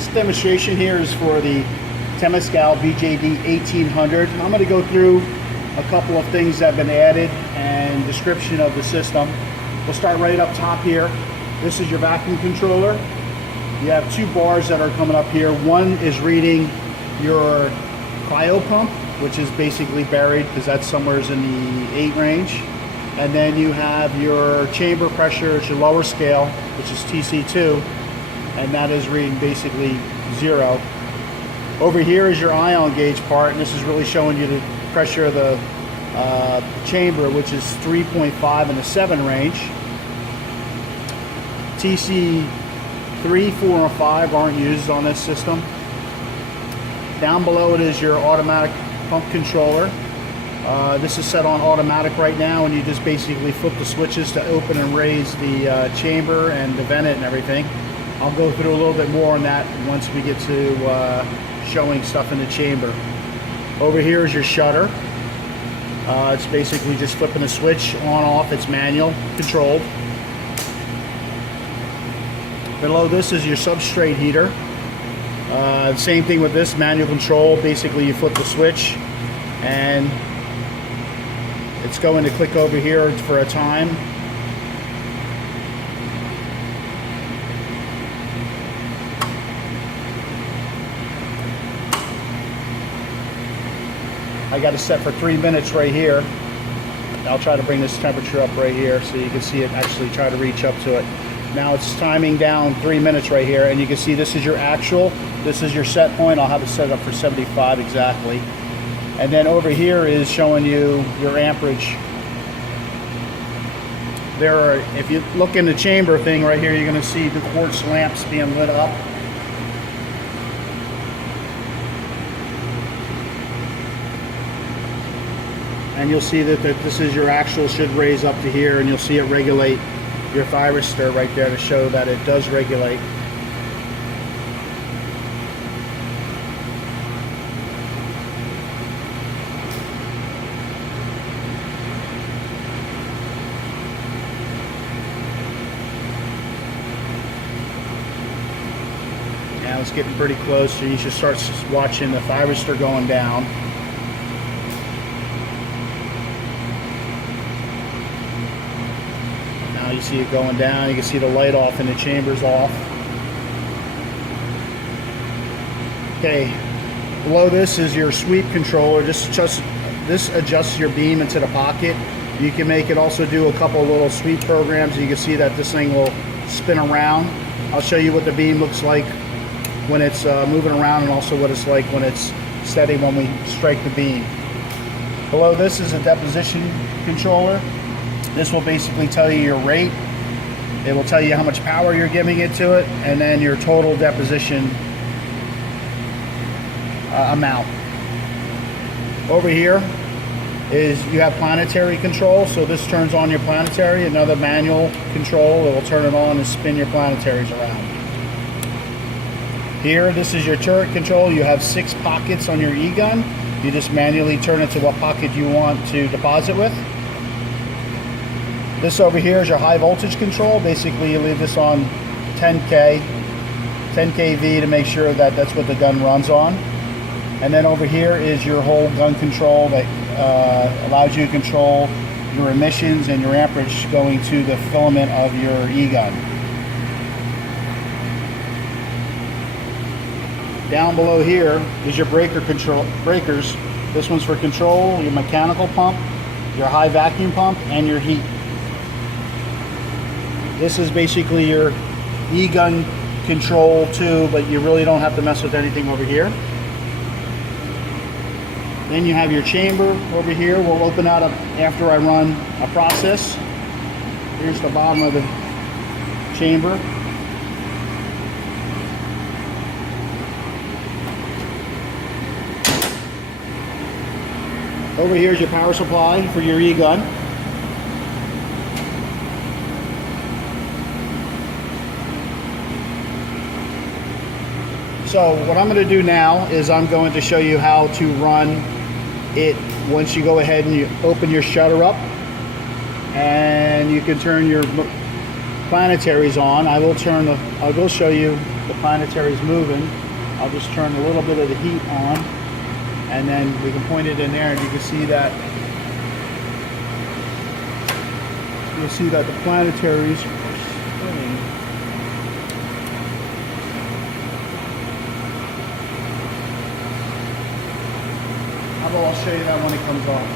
This demonstration here is for the Temescal BJD 1800. I'm going to go through a couple of things that have been added and description of the system. We'll start right up top here. This is your vacuum controller. You have two bars that are coming up here. One is reading your cryo pump, which is basically buried because that's somewhere in the 8 range. And then you have your chamber pressure, it's your lower scale, which is TC2, and that is reading basically 0. Over here is your ion gauge part, and this is really showing you the pressure of the chamber, which is 3.5 in the 7 range. TC3, 4, and 5 aren't used on this system. Down below it is your automatic pump controller. This is set on automatic right now, and you just basically flip the switches to open and raise the chamber and to vent it and everything. I'll go through a little bit more on that once we get to showing stuff in the chamber. Over here is your shutter. It's basically just flipping the switch on off. It's manual controlled. Below this is your substrate heater. Same thing with this, manual control. Basically you flip the switch and it's going to click over here for a time. I got it set for 3 minutes right here. I'll try to bring this temperature up right here so you can see it actually try to reach up to it. Now it's timing down 3 minutes right here, and you can see this is your actual, this is your set point. I'll have it set up for 75 exactly. And then over here is showing you your amperage. There are, if you look in the chamber thing right here, you're going to see the quartz lamps being lit up. And you'll see that this is your actual, should raise up to here, and you'll see it regulate your thyristor right there to show that it does regulate. Now it's getting pretty close, so you should start watching the thyristor going down. Now you see it going down. You can see the light off and the chamber's off. Okay, below this is your sweep controller. This adjusts your beam into the pocket. You can make it also do a couple little sweep programs. You can see that this thing will spin around. I'll show you what the beam looks like when it's moving around, and also what it's like when it's steady when we strike the beam. Below this is a deposition controller. This will basically tell you your rate. It will tell you how much power you're giving it to it, and then your total deposition amount. Over here is you have planetary control, so this turns on your planetary. Another manual control, it will turn it on and spin your planetaries around. Here, this is your turret control. You have 6 pockets on your E-gun. You just manually turn it to what pocket you want to deposit with. This over here is your high voltage control. Basically, you leave this on 10 kV to make sure that that's what the gun runs on. And then over here is your whole gun control that allows you to control your emissions and your amperage going to the filament of your E-gun. Down below here is your breakers. This one's for control, your mechanical pump, your high vacuum pump, and your heat. This is basically your E-gun control too, but you really don't have to mess with anything over here. Then you have your chamber over here. We'll open that up after I run a process. Here's the bottom of the chamber. Over here is your power supply for your E-gun. So what I'm going to do now is I'm going to show you how to run it once you go ahead and you open your shutter up, and you can turn your planetaries on. I will show you the planetary's moving, I'll just turn a little bit of the heat on, and then we can point it in there, and you can see that the planetaries are spinning. I'll show you that when it comes off.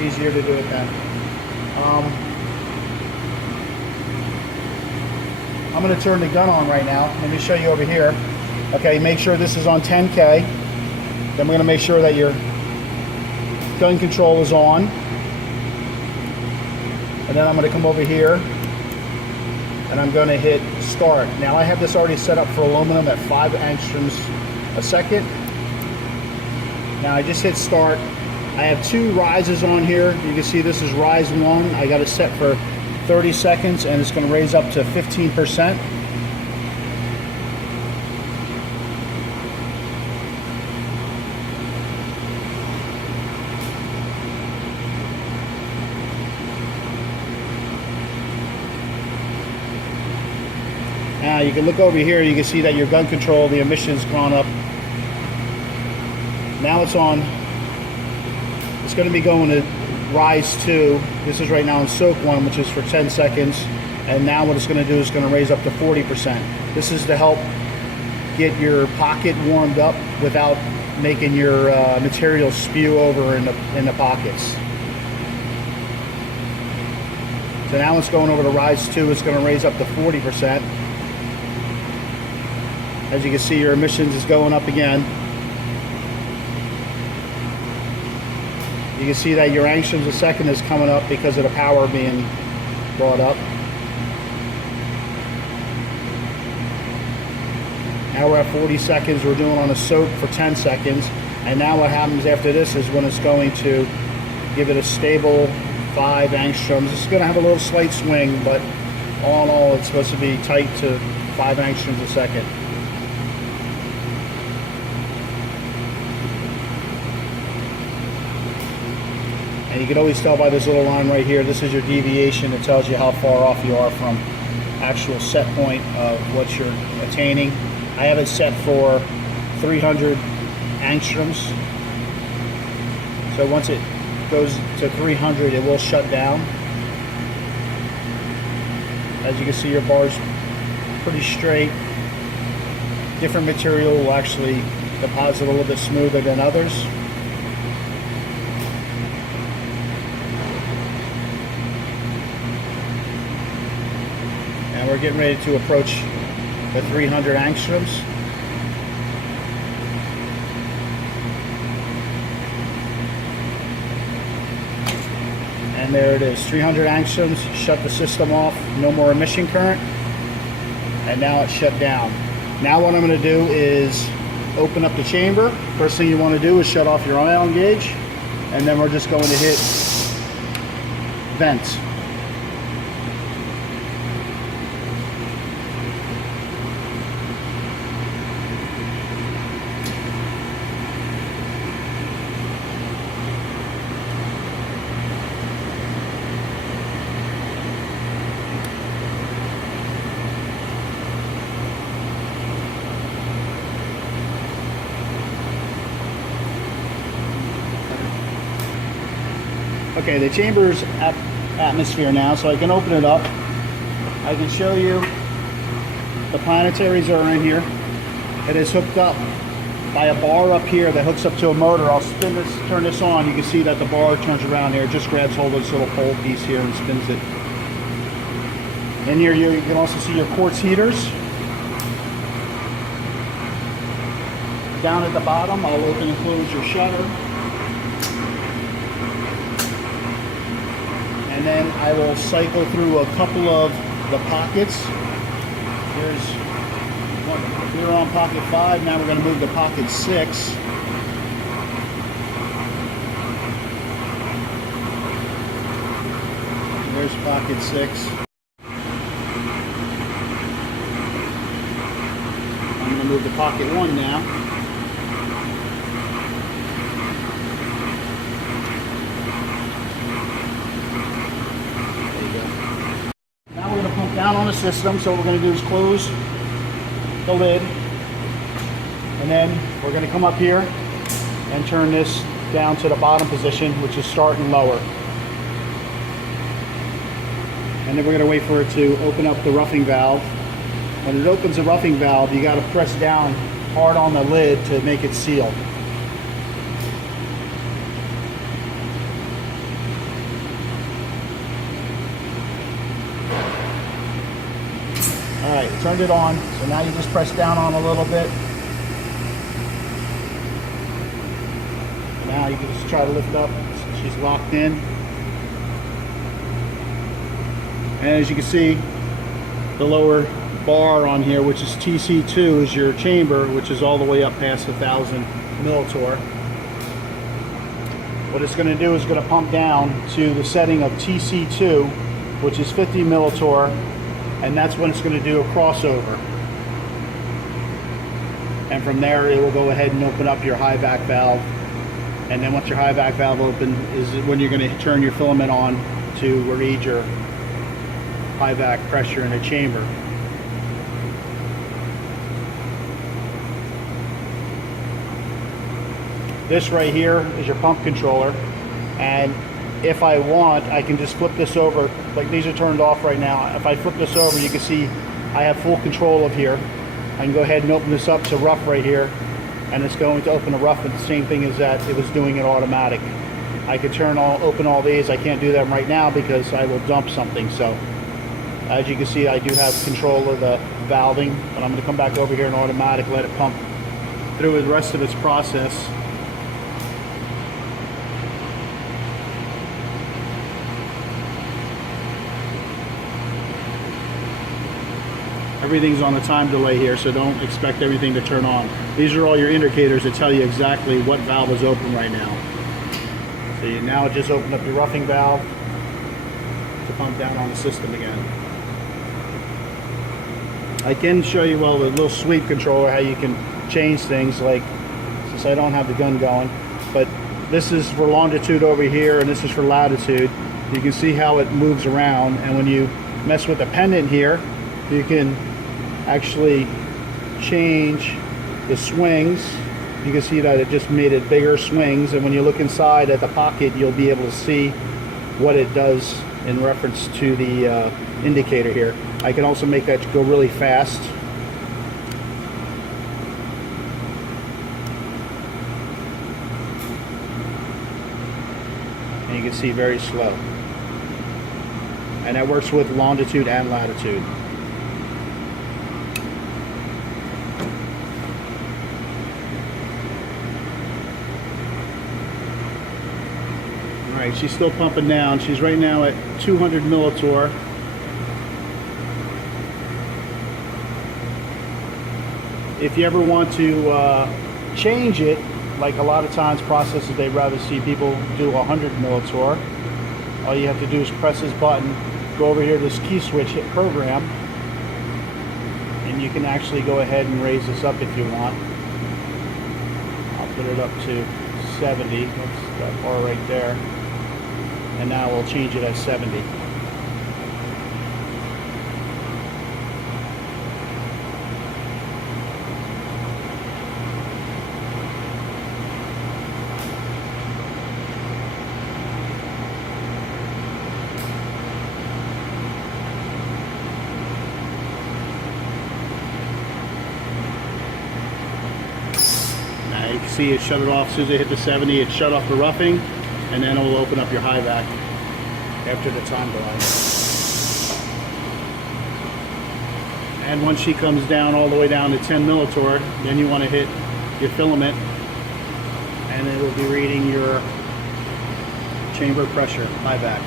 Easier to do it then. I'm going to turn the gun on right now. Let me show you over here. Okay, make sure this is on 10K. Then we're going to make sure that your gun control is on. And then I'm going to come over here and I'm going to hit start. Now I have this already set up for aluminum at 5 angstroms a second. Now I just hit start. I have 2 rises on here. You can see this is rise 1. I got it set for 30 seconds and it's going to raise up to 15%. Now you can look over here, you can see that your gun control, the emissions gone up. Now it's on. It's going to be going to rise 2. This is right now in soak 1, which is for 10 seconds. And now what it's going to do is going to raise up to 40%. This is to help get your pocket warmed up without making your material spew over in the pockets. So now it's going over to rise 2. It's going to raise up to 40%. As you can see, your emissions is going up again. You can see that your angstroms a second is coming up because of the power being brought up. Now we're at 40 seconds. We're doing on a soak for 10 seconds. And now what happens after this is when it's going to give it a stable 5 angstroms. It's going to have a little slight swing, but all in all, it's supposed to be tight to 5 angstroms a second. And you can always tell by this little line right here, this is your deviation. It tells you how far off you are from actual set point of what you're attaining. I have it set for 300 angstroms. So once it goes to 300, it will shut down. As you can see, your bar's pretty straight. Different material will actually deposit a little bit smoother than others. And we're getting ready to approach the 300 angstroms. And there it is, 300 angstroms, shut the system off, no more emission current. And now it's shut down. Now what I'm going to do is open up the chamber. First thing you want to do is shut off your ion gauge. And then we're just going to hit vent. Okay, the chamber's atmosphere now, so I can open it up. I can show you the planetaries are in here. It is hooked up by a bar up here that hooks up to a motor. I'll spin this, turn this on. You can see that the bar turns around here. It just grabs hold of this little pole piece here and spins it. In here you can also see your quartz heaters. Down at the bottom, I'll open and close your shutter. And then I will cycle through a couple of the pockets. Here's one. We're on pocket 5. Now we're going to move to pocket 6. There's pocket 6. I'm going to move to pocket 1 now. Down on the system, so what we're going to do is close the lid, and then we're going to come up here and turn this down to the bottom position, which is start and lower. And then we're going to wait for it to open up the roughing valve. When it opens the roughing valve, you got to press down hard on the lid to make it seal. Alright, turned it on, so now you just press down on a little bit. Now you can just try to lift it up. She's locked in. And as you can see, the lower bar on here, which is TC2, is your chamber, which is all the way up past 1,000 millitorr. What it's going to do is going to pump down to the setting of TC2, which is 50 millitorr, and that's when it's going to do a crossover. And from there, it will go ahead and open up your high vac valve. And then once your high vac valve open is when you're going to turn your filament on to read your high vac pressure in the chamber. This right here is your pump controller, and if I want, I can just flip this over. Like, these are turned off right now. If I flip this over, you can see I have full control of here. I can go ahead and open this up to rough right here, and it's going to open a rough, and the same thing as that, it was doing it automatic. I could open all these. I can't do them right now because I will dump something. So as you can see, I do have control of the valving, but I'm going to come back over here and automatic, let it pump through the rest of its process. Everything's on a time delay here, so don't expect everything to turn on. These are all your indicators that tell you exactly what valve is open right now. So you now just open up your roughing valve to pump down on the system again. I can show you, well, the little sweep controller, how you can change things, like, since I don't have the gun going, but this is for longitude over here, and this is for latitude. You can see how it moves around, and when you mess with the pendant here, you can actually change the swings. You can see that it just made it bigger swings, and when you look inside at the pocket, you'll be able to see what it does in reference to the indicator here. I can also make that go really fast. And you can see very slow. And that works with longitude and latitude. Alright, she's still pumping down. She's right now at 200 millitorr. If you ever want to change it, like a lot of times processes, they'd rather see people do 100 millitorr. All you have to do is press this button, go over here to this key switch, hit program, and you can actually go ahead and raise this up if you want. I'll put it up to 70. That's that bar right there. And now we'll change it at 70. Now you can see it shut it off as soon as it hit the 70. It shut off the roughing, and then it will open up your high vac after the time delay. And once she comes down all the way down to 10 millitorr, then you want to hit your filament, and it will be reading your chamber pressure, high vac.